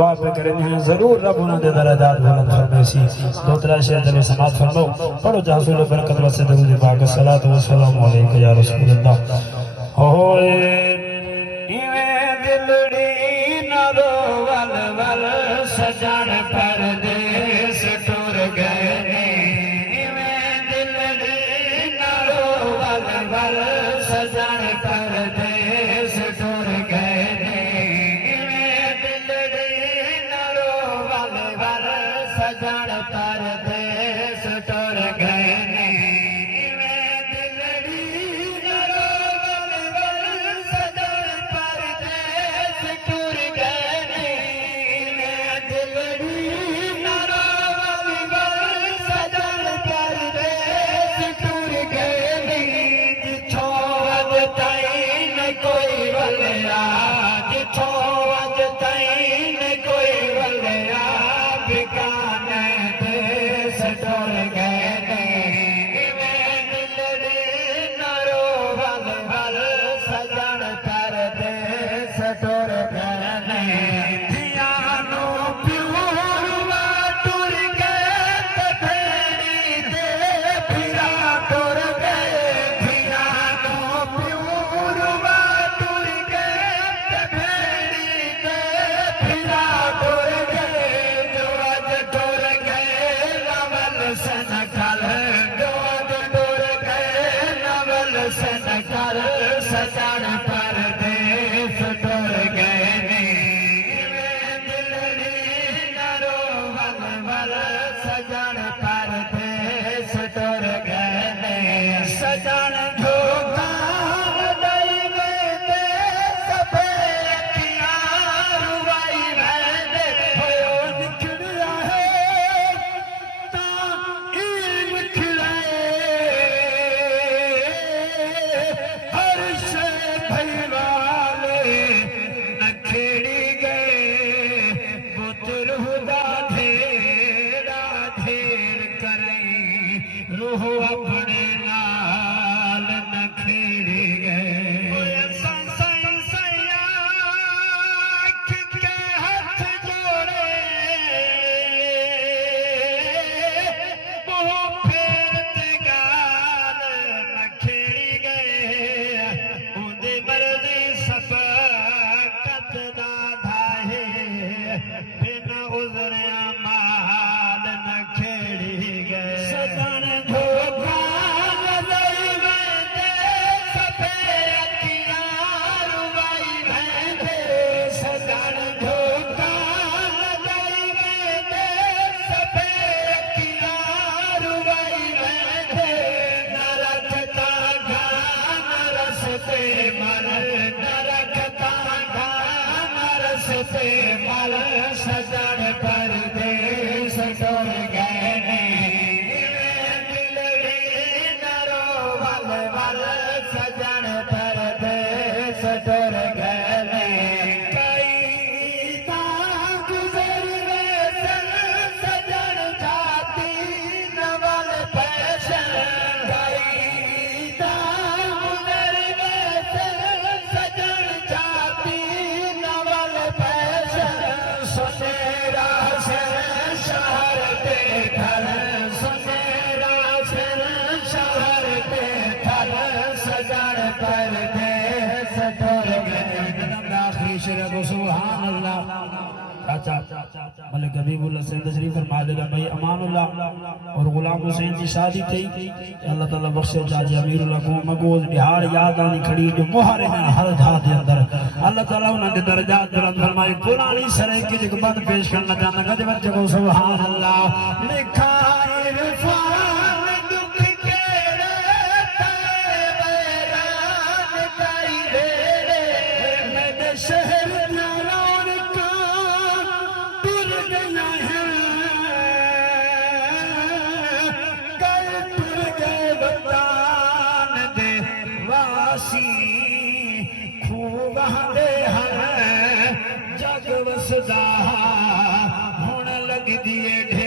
दुआ पे करेंगे हैं जरूर रब उन्होंने दर्जात बुलंद फरमाइसी दो तरह से जब समात फरमाओ पढ़ो जासूल बरकत वसे दरूद पाक सलात व सलाम अलैका या रसूल अल्लाह होए इवे दिलड़ी न रोवल वल सजन परदेस टुर गए इवे दिलड़ी न रोवल वल सजन परदेस टुर गए सजन परदेस टुर गए दिलड़ी नरोवल वल सजन परदेस टुर गए दिलड़ी नरोवल वल सजन परदेस टुर गए जिथो अज ताईं न कोई वलिया जिथो अज ताईं न कोई वलिया बिकाने देस टुर गए दिलड़ी नरोवल वल सजन परदेस टुर गए धियानो प्यूरवा टुर गए भेड़ी दे फिरा टुर गए धियानो प्यूरवा टुर गए भेड़ी दे फिरा टुर गए टुर गए नवल सनकल डोज टुर गए नवल सनकल सजन परदेस टुर गए दिलड़ी नरोवल वल सजन परदेस टुर गए सजन धोखा दई दे सभे अखियां रुवाई वैंदे होयो निखड़िया है हर शे भईवाले नखेड़ी गए पुत्र हुदा ढेरा ढेर करें रूह अपने नाल नखेड़ी गए के हाथ जोड़े फेरते गाल नखेड़ी गए उनकी मर्जी सबकत ना धाहे बिन उजरिया माल नखेड़ी गए सजन धोखा दई वैंदे सभे अखियां रुवाई वैंदे सजन धोखा दई वैंदे सभे अखियां रुवाई वैंदे न रखता घाम रसते मल न रखता घाम रसते मल सजन परदेस टुर गए दिलड़ी नरोवल वल सजन परदेस टुर गए कई गुजर सजन जाती नवल पैशन गुजर सजन जाती नवल पैशन सुनेरा से शहर पे घर सुनेरा से शहर पे घर सजन परदेस टुर गए सुभान अल्लाह चाचा मलिक हबीबुल्लाह से तशरीफ फरमा देगा भाई अमानुल्लाह और गुलाम हुसैन की शादी थी अल्लाह ताला बख्शे चाची अमीरुल्लाह को मगोज बिहार याद आनी खड़ी जो मोहरे में हर धा के अंदर अल्लाह ताला उन्हें दर्जात बुलंद फरमाए पुरानी सरे की जो बंद पेश करना चाहता गज बच्चे को सुभान अल्लाह लिखा इरफान दुख के बैरान कई रे मैं शहर खूब जग वसदा हुण लग दिए